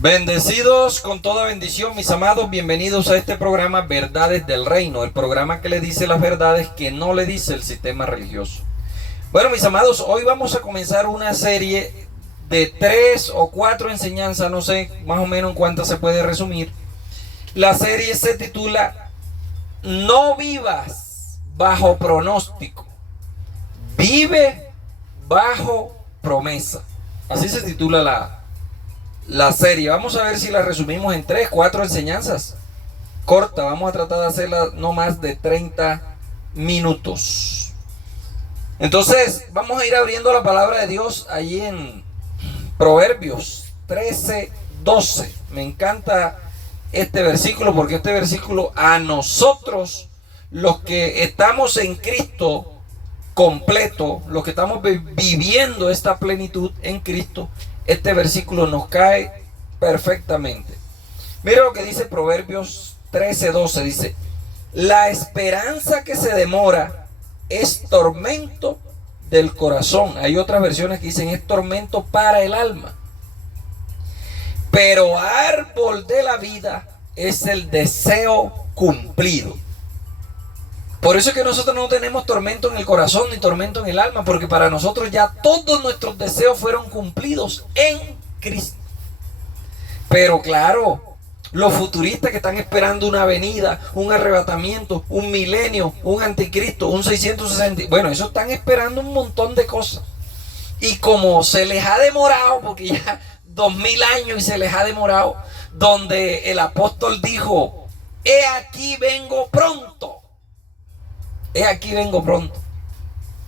Bendecidos con toda bendición, mis amados, bienvenidos a este programa Verdades del Reino, el programa que le dice las verdades que no le dice el sistema religioso. Bueno, mis amados, hoy vamos a comenzar una serie de 3 o 4 enseñanzas, no sé más o menos en cuántas se puede resumir. La serie se titula No vivas bajo pronóstico, vive bajo promesa. Así se titula la serie. Vamos a ver si la resumimos en 3, 4 enseñanzas. Corta, vamos a tratar de hacerla no más de 30 minutos. Entonces, vamos a ir abriendo la palabra de Dios allí en Proverbios 13:12. Me encanta este versículo porque este versículo a nosotros, los que estamos en Cristo completo, los que estamos viviendo esta plenitud en Cristo, este versículo nos cae perfectamente. Mira lo que dice Proverbios 13:12. Dice: la esperanza que se demora es tormento del corazón. Hay otras versiones que dicen es tormento para el alma. Pero árbol de la vida es el deseo cumplido. Por eso es que nosotros no tenemos tormento en el corazón ni tormento en el alma, porque para nosotros ya todos nuestros deseos fueron cumplidos en Cristo. Pero claro, los futuristas que están esperando una venida, un arrebatamiento, un milenio, un anticristo, un 660, bueno, eso están esperando un montón de cosas. Y como se les ha demorado, porque ya 2000 años y se les ha demorado, donde el apóstol dijo: he aquí vengo pronto. He aquí vengo pronto.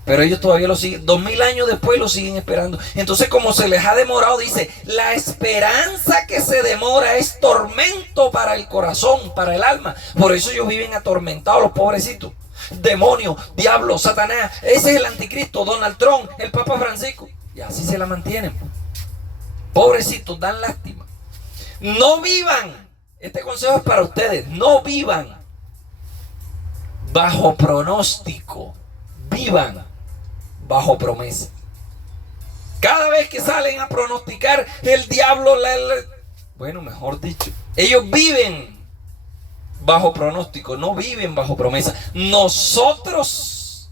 Pero ellos todavía lo siguen, 2000 años después lo siguen esperando. Entonces, como se les ha demorado, dice: la esperanza que se demora es tormento para el corazón, para el alma. Por eso ellos viven atormentados, los pobrecitos. Demonios, diablo, Satanás, ese es el anticristo, Donald Trump, el Papa Francisco. Y así se la mantienen. Pobrecitos, dan lástima. No vivan, este consejo es para ustedes, no vivan bajo pronóstico, vivan bajo promesa. Cada vez que salen a pronosticar, el diablo, bueno, mejor dicho, ellos viven bajo pronóstico, no viven bajo promesa. Nosotros,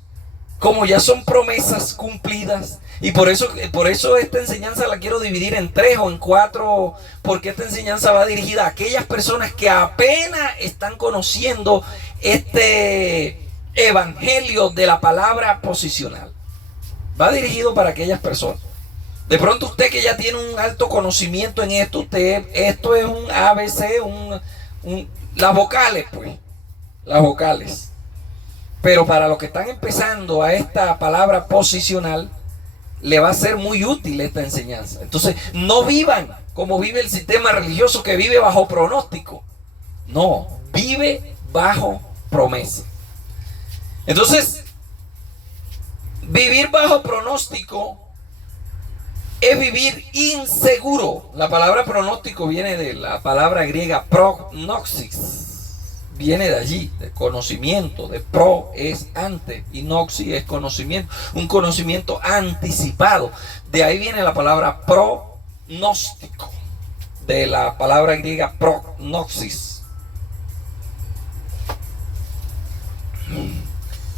como ya son promesas cumplidas, y por eso esta enseñanza la quiero dividir en 3 o en 4, porque esta enseñanza va dirigida a aquellas personas que apenas están conociendo este evangelio de la palabra posicional. Va dirigido para aquellas personas. De pronto usted que ya tiene un alto conocimiento en esto, esto es un ABC, las vocales, pues, las vocales. Pero para los que están empezando a esta palabra posicional, le va a ser muy útil esta enseñanza. Entonces, no vivan como vive el sistema religioso, que vive bajo pronóstico. No, vive bajo promesa. Entonces, vivir bajo pronóstico es vivir inseguro. La palabra pronóstico viene de la palabra griega prognosis. Viene de allí, de conocimiento. De pro es antes y noxis es conocimiento. Un conocimiento anticipado. De ahí viene la palabra pronóstico, de la palabra griega prognosis.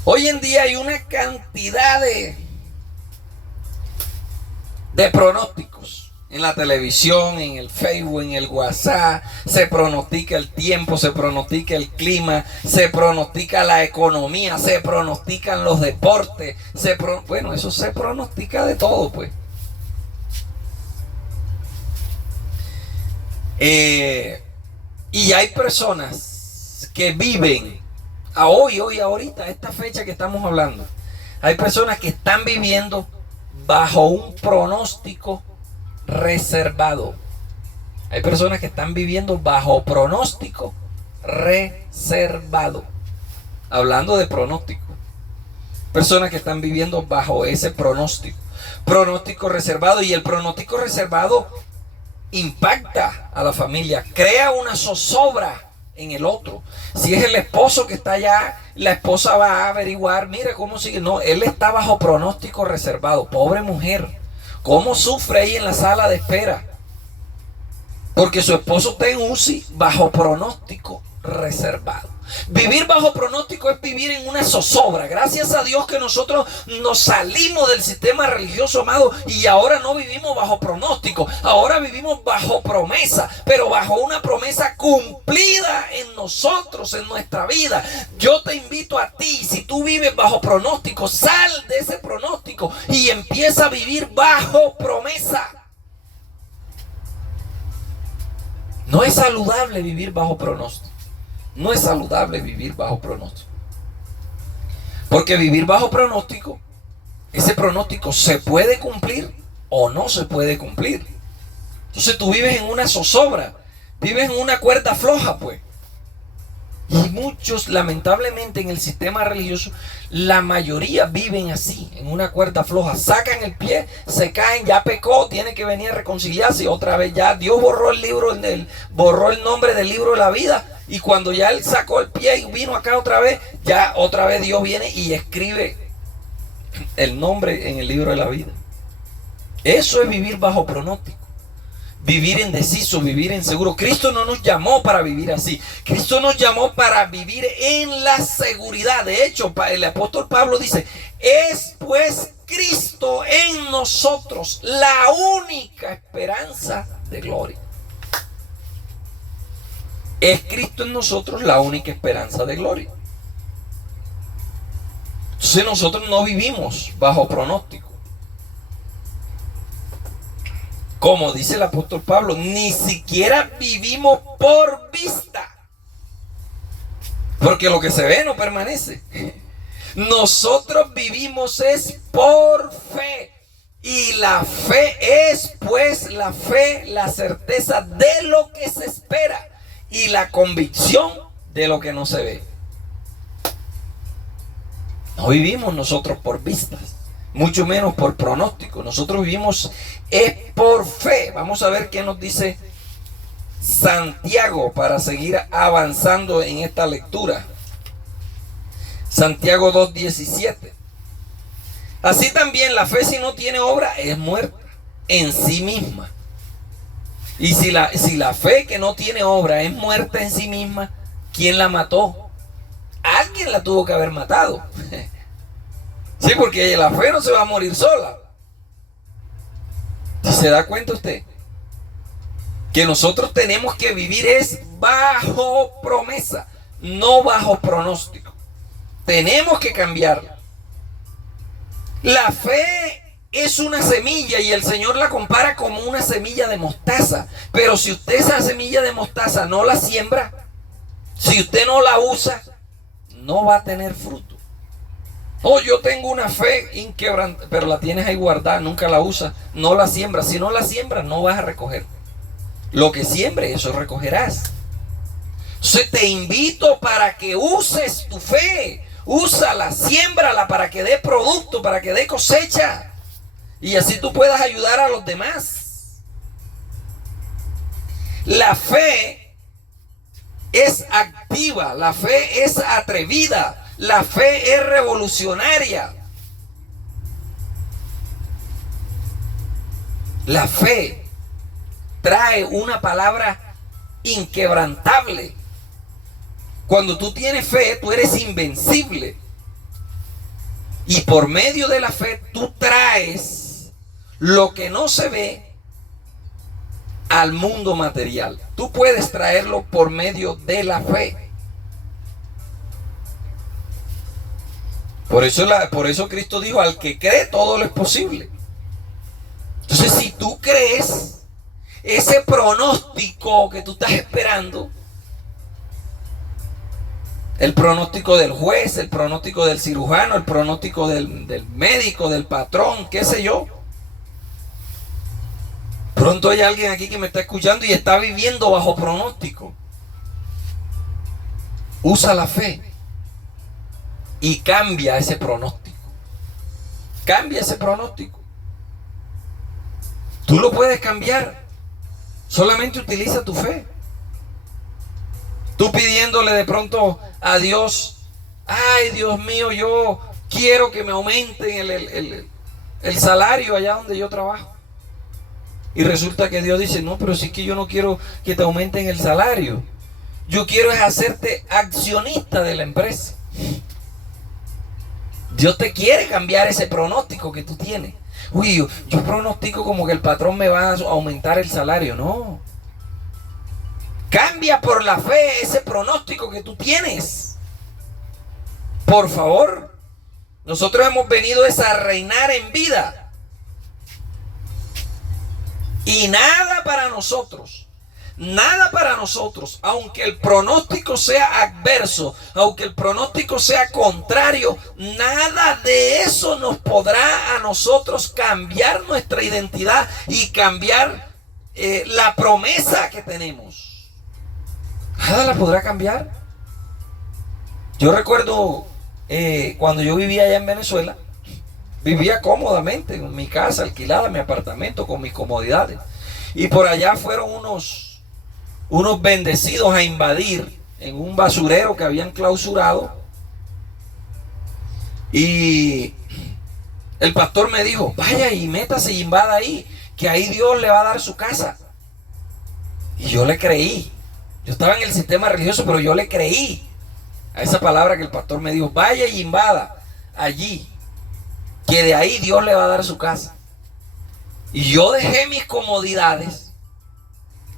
Hoy en día hay una cantidad de pronósticos. En la televisión, en el Facebook, en el WhatsApp, se pronostica el tiempo, se pronostica el clima, se pronostica la economía, se pronostican los deportes, bueno, eso se pronostica de todo, pues. Y hay personas que viven ahorita, esta fecha que estamos hablando, hay personas que están viviendo bajo un pronóstico reservado. Hay personas que están viviendo bajo pronóstico reservado. Hablando de pronóstico, personas que están viviendo bajo ese pronóstico reservado. Y el pronóstico reservado impacta a la familia, crea una zozobra en el otro. Si es el esposo que está allá, la esposa va a averiguar, mira cómo sigue. No, él está bajo pronóstico reservado. Pobre mujer, cómo sufre ahí en la sala de espera. porque su esposo está en UCI bajo pronóstico reservado. Vivir bajo pronóstico es vivir en una zozobra. Gracias a Dios que nosotros nos salimos del sistema religioso, amado, y ahora no vivimos bajo pronóstico, ahora vivimos bajo promesa, pero bajo una promesa cumplida en nosotros, en nuestra vida. Yo te invito a ti, si tú vives bajo pronóstico, sal de ese pronóstico y empieza a vivir bajo promesa. No es saludable vivir bajo pronóstico. No es saludable vivir bajo pronóstico. Porque vivir bajo pronóstico, ese pronóstico se puede cumplir o no se puede cumplir. Entonces tú vives en una zozobra, vives en una cuerda floja, pues. Y muchos, lamentablemente, en el sistema religioso, la mayoría viven así, en una cuerda floja. Sacan el pie, se caen, ya pecó, tiene que venir a reconciliarse. Y otra vez ya Dios borró el libro, borró el nombre del libro de la vida. Y cuando ya él sacó el pie y vino acá otra vez, ya otra vez Dios viene y escribe el nombre en el libro de la vida. Eso es vivir bajo pronóstico. Vivir indeciso, vivir inseguro. Cristo no nos llamó para vivir así. Cristo nos llamó para vivir en la seguridad. De hecho, el apóstol Pablo dice: es pues Cristo en nosotros la única esperanza de gloria. Es Cristo en nosotros la única esperanza de gloria. Entonces nosotros no vivimos bajo pronóstico. Como dice el apóstol Pablo, ni siquiera vivimos por vista, porque lo que se ve no permanece. Nosotros vivimos es por fe. Y la fe es, pues, la fe, la certeza de lo que se espera y la convicción de lo que no se ve. No vivimos nosotros por vistas, mucho menos por pronóstico. Nosotros vivimos es por fe. Vamos a ver qué nos dice Santiago para seguir avanzando en esta lectura. Santiago 2:17. Así también la fe, si no tiene obra, es muerta en sí misma. Y si la fe que no tiene obra es muerta en sí misma, ¿quién la mató? Alguien la tuvo que haber matado. Sí, porque la fe no se va a morir sola. ¿Se da cuenta usted? Que nosotros tenemos que vivir es bajo promesa, no bajo pronóstico. Tenemos que cambiarla. La fe es una semilla y el Señor la compara como una semilla de mostaza. Pero si usted esa semilla de mostaza no la siembra, si usted no la usa, no va a tener fruto. Oh, yo tengo una fe inquebrantable, pero la tienes ahí guardada, nunca la usas, no la siembras. Si no la siembras, no vas a recoger. Lo que siembres, eso recogerás. Entonces te invito para que uses tu fe. Úsala, siémbrala para que dé producto, para que dé cosecha. Y así tú puedas ayudar a los demás. La fe es activa, la fe es atrevida. La fe es revolucionaria. La fe trae una palabra inquebrantable. Cuando tú tienes fe, tú eres invencible. Y por medio de la fe, tú traes lo que no se ve al mundo material. Tú puedes traerlo por medio de la fe. Por eso Cristo dijo: al que cree, todo lo es posible. Entonces, si tú crees ese pronóstico que tú estás esperando, el pronóstico del juez, el pronóstico del cirujano, el pronóstico del médico, del patrón, qué sé yo. Pronto hay alguien aquí que me está escuchando y está viviendo bajo pronóstico. Usa la fe y cambia ese pronóstico. Cambia ese pronóstico. Tú lo puedes cambiar. Solamente utiliza tu fe. Tú pidiéndole de pronto a Dios: ay, Dios mío, yo quiero que me aumenten el salario allá donde yo trabajo. Y resulta que Dios dice, no, pero sí que yo no quiero que te aumenten el salario. Yo quiero es hacerte accionista de la empresa. Dios te quiere cambiar ese pronóstico que tú tienes. Uy, yo pronostico como que el patrón me va a aumentar el salario. No. Cambia por la fe ese pronóstico que tú tienes. Por favor. Nosotros hemos venido a reinar en vida. Y nada para nosotros, aunque el pronóstico sea adverso, aunque el pronóstico sea contrario, nada de eso nos podrá a nosotros cambiar nuestra identidad y cambiar la promesa que tenemos. Nada la podrá cambiar. Yo recuerdo cuando yo vivía allá en Venezuela, vivía cómodamente en mi casa alquilada, mi apartamento con mis comodidades. Y por allá fueron unos bendecidos a invadir en un basurero que habían clausurado. Y el pastor me dijo, vaya y métase y invada ahí, que ahí Dios le va a dar su casa. Y yo le creí. Yo estaba en el sistema religioso, pero yo le creí a esa palabra que el pastor me dijo, vaya y invada allí, que de ahí Dios le va a dar su casa. Y yo dejé mis comodidades,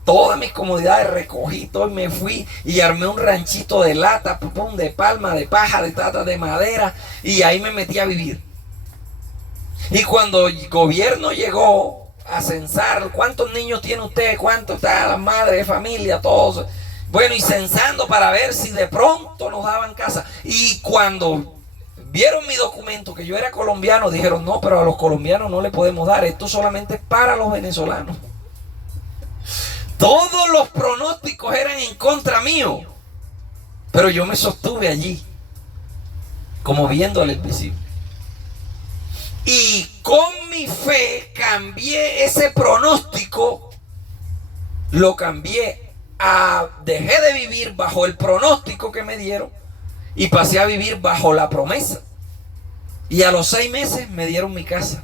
todas mis comodidades, recogí todo y me fui y armé un ranchito de lata, de palma, de paja, de tata, de madera, y ahí me metí a vivir. Y cuando el gobierno llegó a censar, ¿cuántos niños tiene usted? ¿Cuántos está la madre de familia? Todos. Bueno, y censando para ver si de pronto nos daban casa. Y cuando vieron mi documento, que yo era colombiano, dijeron, no, pero a los colombianos no le podemos dar, esto solamente es para los venezolanos. Todos los pronósticos eran en contra mío, pero yo me sostuve allí, como viéndole el visible. Y con mi fe cambié ese pronóstico, lo cambié dejé de vivir bajo el pronóstico que me dieron y pasé a vivir bajo la promesa. Y a los 6 meses me dieron mi casa.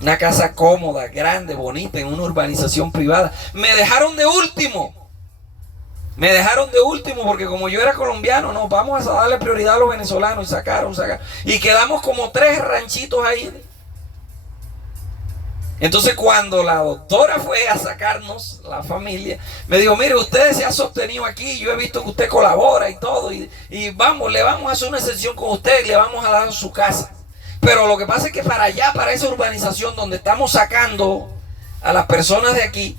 Una casa cómoda, grande, bonita, en una urbanización privada. Me dejaron de último porque como yo era colombiano, no, vamos a darle prioridad a los venezolanos. Y sacaron. Y quedamos como 3 ranchitos ahí. Entonces cuando la doctora fue a sacarnos, la familia, me dijo, mire, usted se ha sostenido aquí, yo he visto que usted colabora y todo, y vamos, le vamos a hacer una excepción con usted, le vamos a dar su casa. Pero lo que pasa es que para allá, para esa urbanización donde estamos sacando a las personas de aquí,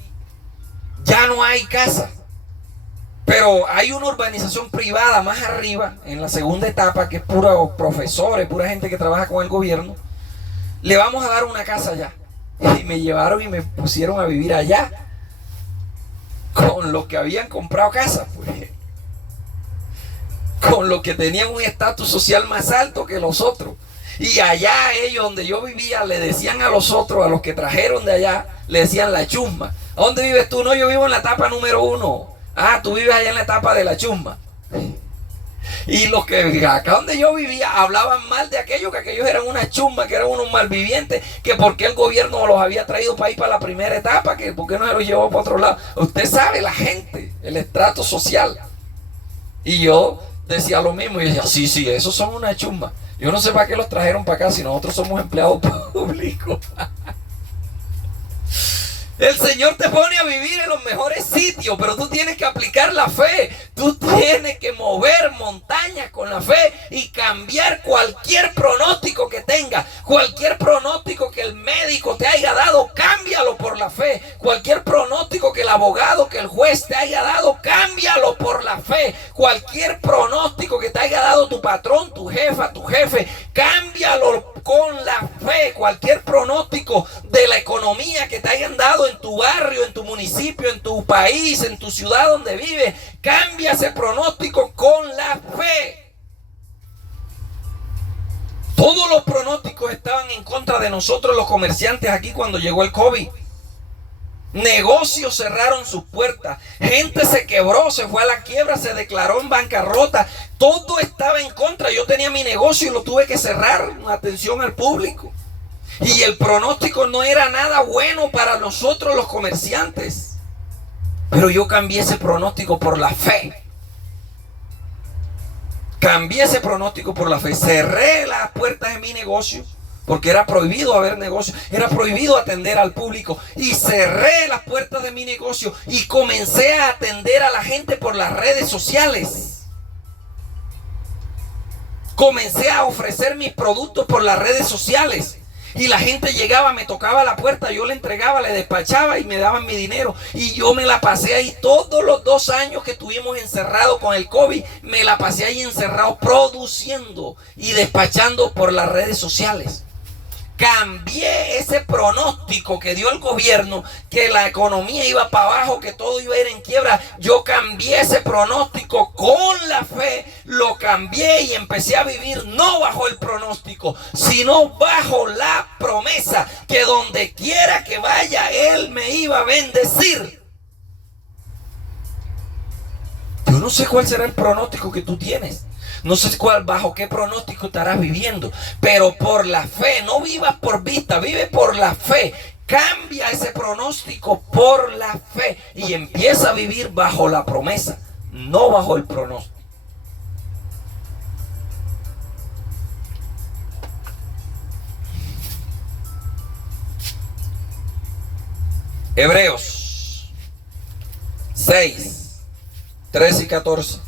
ya no hay casa. Pero hay una urbanización privada más arriba, en la segunda etapa, que es puros profesores, pura gente que trabaja con el gobierno. Le vamos a dar una casa allá. Y me llevaron y me pusieron a vivir allá con los que habían comprado casa, pues, con los que tenían un estatus social más alto que los otros. Y allá ellos, donde yo vivía, le decían a los otros, a los que trajeron de allá, le decían la chusma. ¿A dónde vives tú? No, yo vivo en la etapa número 1. Ah, tú vives allá en la etapa de la chusma. Y los que acá donde yo vivía hablaban mal de aquellos, que aquellos eran una chusma, que eran unos malvivientes, que porque el gobierno los había traído para ir para la primera etapa, que por qué no se los llevó para otro lado. Usted sabe, la gente, el estrato social. Y yo decía lo mismo, y decía, sí, esos son una chusma. Yo no sé para qué los trajeron para acá si nosotros somos empleados públicos. El Señor te pone a vivir en los mejores sitios, pero tú tienes que aplicar la fe. Tú tienes que mover montañas con la fe y cambiar cualquier pronóstico que tengas. Cualquier pronóstico que el médico te haya dado, cámbialo por la fe. Cualquier pronóstico que el abogado, que el juez te haya dado, cámbialo por la fe. Cualquier pronóstico que te haya dado tu patrón, tu jefa, tu jefe, cámbialo con la fe. Cualquier pronóstico de la economía que te hayan dado en tu barrio, en tu municipio, en tu país, en tu ciudad donde vives, cambia ese pronóstico con la fe. Todos los pronósticos estaban en contra de nosotros los comerciantes aquí cuando llegó el COVID. Negocios cerraron sus puertas, gente se quebró, se fue a la quiebra, se declaró en bancarrota, todo estaba en contra. Yo tenía mi negocio y lo tuve que cerrar, atención al público. Y el pronóstico no era nada bueno para nosotros los comerciantes. Pero yo cambié ese pronóstico por la fe. Cambié ese pronóstico por la fe. Cerré las puertas de mi negocio, porque era prohibido haber negocio, era prohibido atender al público. Y cerré las puertas de mi negocio y comencé a atender a la gente por las redes sociales. Comencé a ofrecer mis productos por las redes sociales. Y la gente llegaba, me tocaba la puerta, yo le entregaba, le despachaba y me daban mi dinero. Y yo me la pasé ahí todos los 2 años que estuvimos encerrados con el COVID. Me la pasé ahí encerrado produciendo y despachando por las redes sociales. Cambié ese pronóstico que dio el gobierno, que la economía iba para abajo, que todo iba a ir en quiebra. Yo cambié ese pronóstico con la fe, lo cambié y empecé a vivir no bajo el pronóstico, sino bajo la promesa, que donde quiera que vaya, Él me iba a bendecir. Yo no sé cuál será el pronóstico que tú tienes. No sé bajo qué pronóstico estarás viviendo, pero por la fe, no vivas por vista, vive por la fe. Cambia ese pronóstico por la fe y empieza a vivir bajo la promesa, no bajo el pronóstico. Hebreos 6, 13 y 14.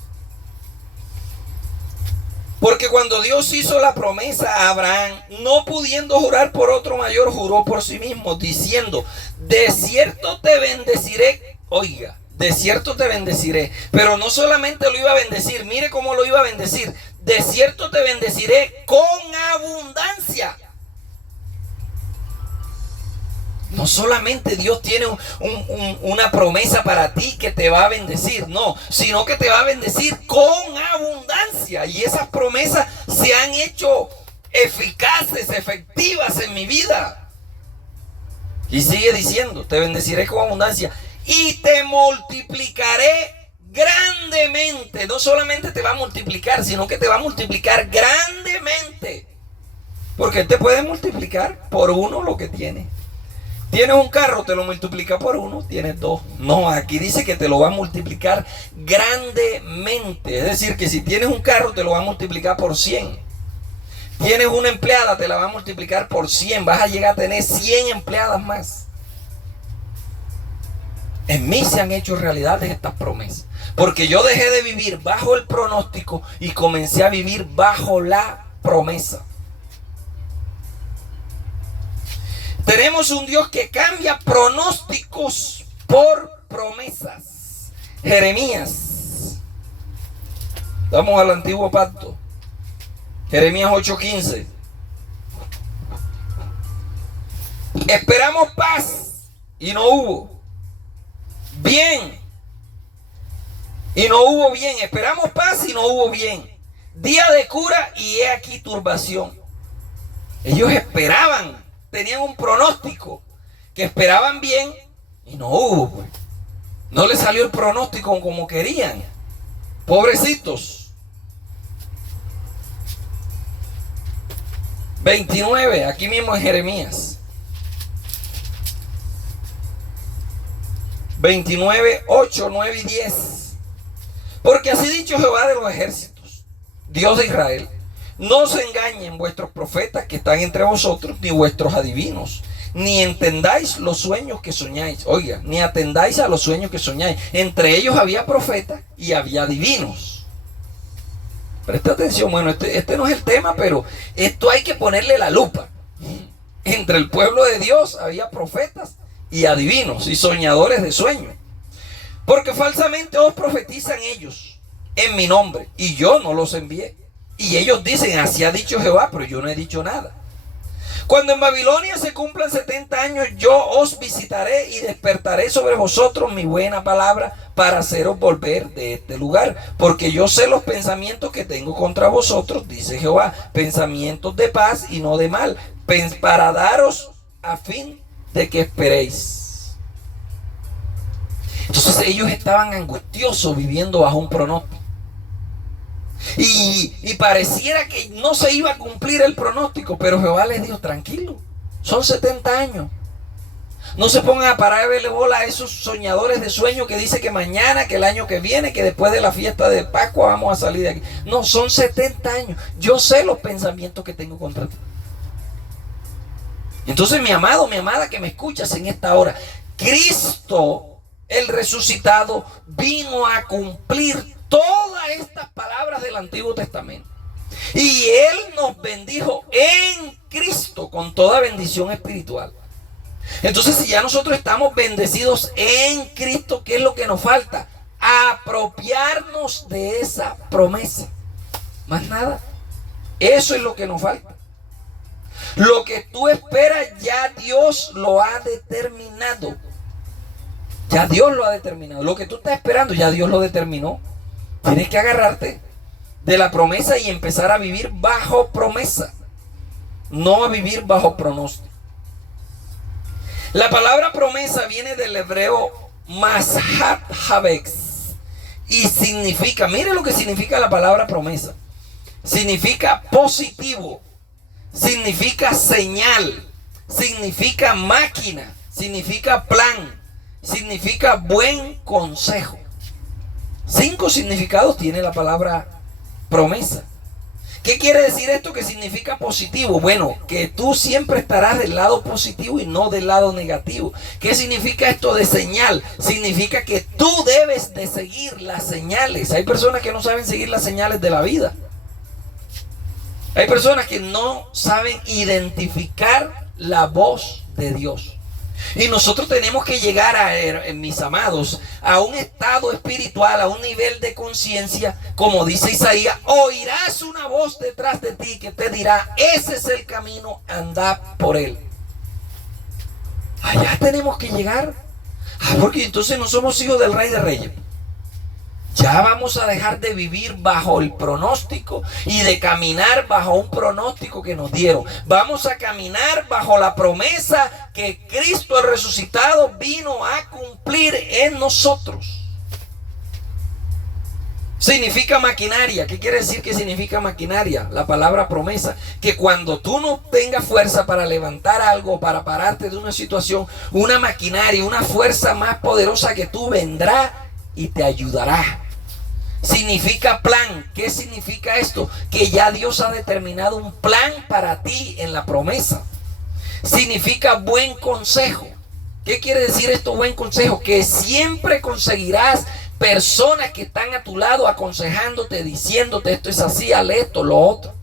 Porque cuando Dios hizo la promesa a Abraham, no pudiendo jurar por otro mayor, juró por sí mismo, diciendo: de cierto te bendeciré. Oiga, de cierto te bendeciré. Pero no solamente lo iba a bendecir, mire cómo lo iba a bendecir. De cierto te bendeciré con abundancia. No solamente Dios tiene una promesa para ti que te va a bendecir, no, sino que te va a bendecir con abundancia. Y esas promesas se han hecho eficaces, efectivas en mi vida. Y sigue diciendo: te bendeciré con abundancia y te multiplicaré grandemente. No solamente te va a multiplicar, sino que te va a multiplicar grandemente. Porque Él te puede multiplicar por 1 lo que tiene. Tienes un carro, te lo multiplica por 1, tienes 2. No, aquí dice que te lo va a multiplicar grandemente. Es decir, que si tienes un carro, te lo va a multiplicar por 100. Tienes una empleada, te la va a multiplicar por 100. Vas a llegar a tener 100 empleadas más. En mí se han hecho realidades estas promesas. Porque yo dejé de vivir bajo el pronóstico y comencé a vivir bajo la promesa. Tenemos un Dios que cambia pronósticos por promesas. Jeremías. Vamos al antiguo pacto. Jeremías 8:15. Esperamos paz y no hubo. Bien. Y no hubo bien. Esperamos paz y no hubo bien. Día de cura y he aquí turbación. Ellos esperaban. Tenían un pronóstico que esperaban bien y no hubo, pues. No les salió el pronóstico como querían. Pobrecitos. 29, aquí mismo en Jeremías. 29, 8, 9 y 10. Porque así dicho Jehová de los ejércitos, Dios de Israel: no se engañen vuestros profetas que están entre vosotros, ni vuestros adivinos, ni entendáis los sueños que soñáis. Oiga, ni atendáis a los sueños que soñáis. Entre ellos había profetas y había adivinos. Presta atención, bueno, este no es el tema, pero esto hay que ponerle la lupa. Entre el pueblo de Dios había profetas y adivinos y soñadores de sueños. Porque falsamente os profetizan ellos en mi nombre, y yo no los envié. Y ellos dicen: así ha dicho Jehová, pero yo no he dicho nada. Cuando en Babilonia se cumplan 70 años, yo os visitaré y despertaré sobre vosotros mi buena palabra para haceros volver de este lugar. Porque yo sé los pensamientos que tengo contra vosotros, dice Jehová, pensamientos de paz y no de mal, para daros a fin de que esperéis. Entonces ellos estaban angustiosos viviendo bajo un pronóstico. Y pareciera que no se iba a cumplir el pronóstico, pero Jehová les dijo: tranquilo, Son 70 años. No se pongan a parar de verle bola a esos soñadores de sueño que dicen que mañana, que el año que viene, que después de la fiesta de Pascua vamos a salir de aquí. No, son 70 años. Yo sé los pensamientos que tengo contra ti. Entonces, mi amado, mi amada que me escuchas en esta hora, Cristo, el resucitado, vino a cumplir todas estas palabras del Antiguo Testamento. Y Él nos bendijo en Cristo con toda bendición espiritual. Entonces, si ya nosotros estamos bendecidos en Cristo, ¿qué es lo que nos falta? Apropiarnos de esa promesa. Más nada. Eso es lo que nos falta. Lo que tú esperas, ya Dios lo ha determinado. Ya Dios lo ha determinado. Lo que tú estás esperando, ya Dios lo determinó. Tienes que agarrarte de la promesa y empezar a vivir bajo promesa, no a vivir bajo pronóstico. La palabra promesa viene del hebreo mashat habex y significa, mire lo que significa la palabra promesa. Significa positivo, significa señal, significa máquina, significa plan, significa buen consejo. 5 significados tiene la palabra promesa. ¿Qué quiere decir esto que significa positivo? Bueno, que tú siempre estarás del lado positivo y no del lado negativo. ¿Qué significa esto de señal? Significa que tú debes de seguir las señales. Hay personas que no saben seguir las señales de la vida. Hay personas que no saben identificar la voz de Dios. Y nosotros tenemos que llegar mis amados, a un estado espiritual, a un nivel de conciencia, como dice Isaías, oirás una voz detrás de ti que te dirá, ese es el camino, andad por él. Allá tenemos que llegar. Porque entonces no somos hijos del Rey de Reyes. Ya vamos a dejar de vivir bajo el pronóstico y de caminar bajo un pronóstico que nos dieron. Vamos a caminar bajo la promesa que Cristo el resucitado vino a cumplir en nosotros. Significa maquinaria. ¿Qué quiere decir que significa maquinaria? La palabra promesa. Que cuando tú no tengas fuerza para levantar algo, para pararte de una situación, una maquinaria, una fuerza más poderosa que tú vendrá y te ayudará. Significa plan. ¿Qué significa esto? Que ya Dios ha determinado un plan para ti en la promesa. Significa buen consejo. ¿Qué quiere decir esto, buen consejo? Que siempre conseguirás personas que están a tu lado aconsejándote, diciéndote esto es así, haz esto, lo otro.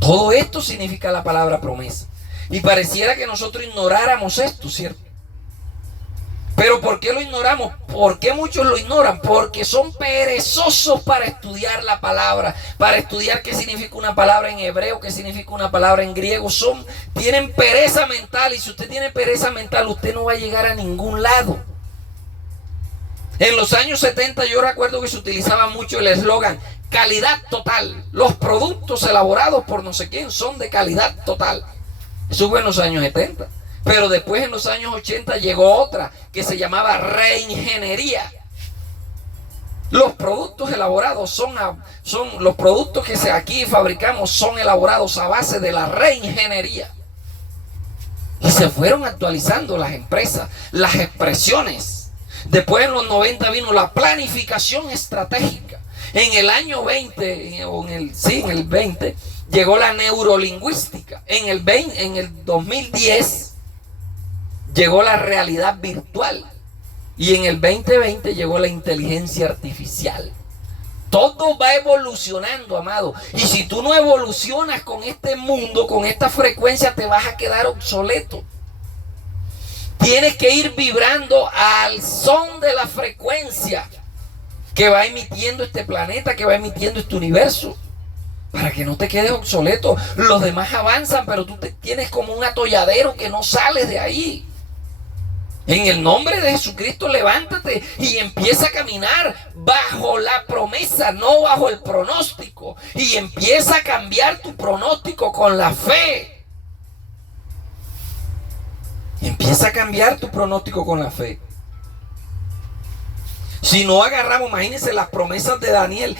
Todo esto significa la palabra promesa. Y pareciera que nosotros ignoráramos esto, ¿cierto? Pero ¿por qué lo ignoramos? ¿Por qué muchos lo ignoran? Porque son perezosos para estudiar la palabra, para estudiar qué significa una palabra en hebreo, qué significa una palabra en griego. Tienen pereza mental, y si usted tiene pereza mental, usted no va a llegar a ningún lado. En los años 70 yo recuerdo que se utilizaba mucho el eslogan calidad total. Los productos elaborados por no sé quién son de calidad total. Eso fue en los años 70. Pero después en los años 80 llegó otra que se llamaba reingeniería. Los productos elaborados son los productos que aquí fabricamos son elaborados a base de la reingeniería. Y se fueron actualizando las empresas, las expresiones. Después en los 90 vino la planificación estratégica. En el año 20, en el 20 llegó la neurolingüística. En el 2010 llegó la realidad virtual. Y en el 2020 llegó la inteligencia artificial. Todo va evolucionando, amado. Y si tú no evolucionas con este mundo, con esta frecuencia, te vas a quedar obsoleto. Tienes que ir vibrando al son de la frecuencia que va emitiendo este planeta, que va emitiendo este universo, para que no te quedes obsoleto. Los demás avanzan, pero tú tienes como un atolladero que no sales de ahí. En el nombre de Jesucristo, levántate y empieza a caminar bajo la promesa, no bajo el pronóstico. Y empieza a cambiar tu pronóstico con la fe. Empieza a cambiar tu pronóstico con la fe. Si no agarramos, imagínense las promesas de Daniel.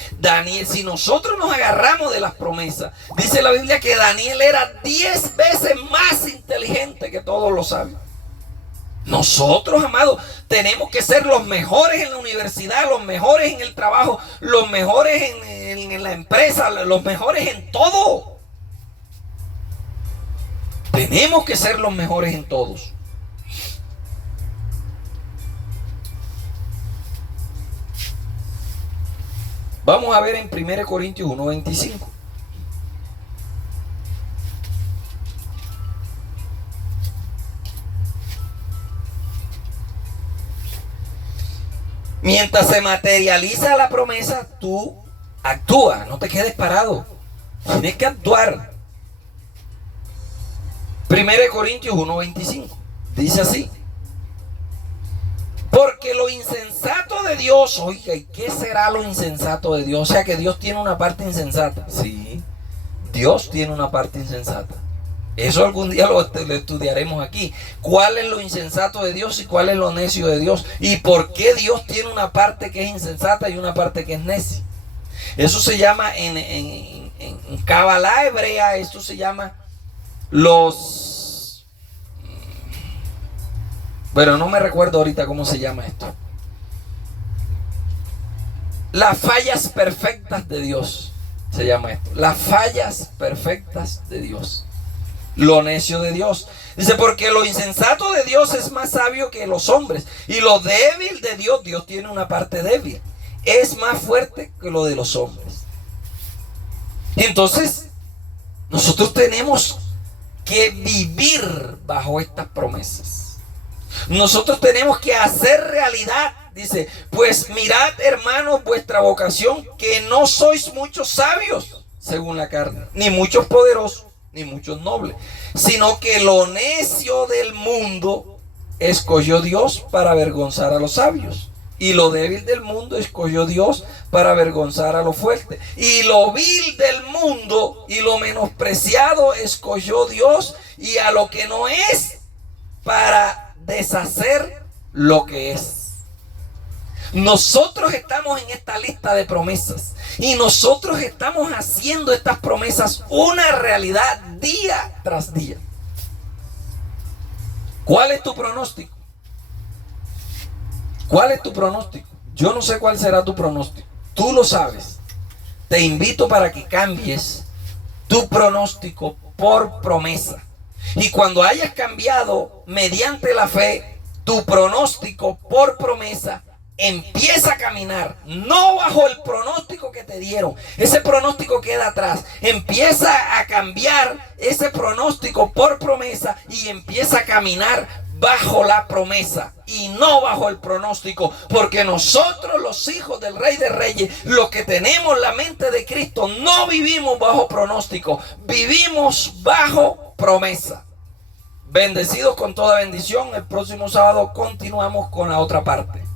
Si nosotros nos agarramos de las promesas, dice la Biblia que Daniel era 10 veces más inteligente que todos los sabios. Nosotros, amados, tenemos que ser los mejores en la universidad, los mejores en el trabajo, los mejores en la empresa, los mejores en todo. Tenemos que ser los mejores en todos. Vamos a ver en 1 Corintios 1:25. Mientras se materializa la promesa, tú actúa, no te quedes parado. Tienes que actuar. 1 Corintios 1:25 dice así: porque lo insensato de Dios, oiga, ¿y qué será lo insensato de Dios? O sea que Dios tiene una parte insensata. Sí, Dios tiene una parte insensata. Eso algún día lo estudiaremos aquí. ¿Cuál es lo insensato de Dios y cuál es lo necio de Dios? ¿Y por qué Dios tiene una parte que es insensata y una parte que es necia? Eso se llama en Kabbalah hebrea, esto se llama bueno, no me recuerdo ahorita cómo se llama esto. Las fallas perfectas de Dios se llama esto. Las fallas perfectas de Dios. Lo necio de Dios. Dice, porque lo insensato de Dios es más sabio que los hombres. Y lo débil de Dios, Dios tiene una parte débil, es más fuerte que lo de los hombres. Entonces, nosotros tenemos que vivir bajo estas promesas. Nosotros tenemos que hacer realidad. Dice, pues mirad, hermanos, vuestra vocación, que no sois muchos sabios según la carne, ni muchos poderosos, ni muchos nobles, sino que lo necio del mundo escogió Dios para avergonzar a los sabios, y lo débil del mundo escogió Dios para avergonzar a lo fuerte, y lo vil del mundo y lo menospreciado escogió Dios, y a lo que no es, para deshacer lo que es. Nosotros estamos en esta lista de promesas y nosotros estamos haciendo estas promesas una realidad día tras día. ¿Cuál es tu pronóstico? ¿Cuál es tu pronóstico? Yo no sé cuál será tu pronóstico. Tú lo sabes. Te invito para que cambies tu pronóstico por promesa. Y cuando hayas cambiado mediante la fe tu pronóstico por promesa, empieza a caminar, no bajo el pronóstico que te dieron. Ese pronóstico queda atrás. Empieza a cambiar ese pronóstico por promesa y empieza a caminar bajo la promesa y no bajo el pronóstico, porque nosotros, los hijos del Rey de Reyes, los que tenemos la mente de Cristo, no vivimos bajo pronóstico, vivimos bajo promesa. Bendecidos con toda bendición. El próximo sábado continuamos con la otra parte.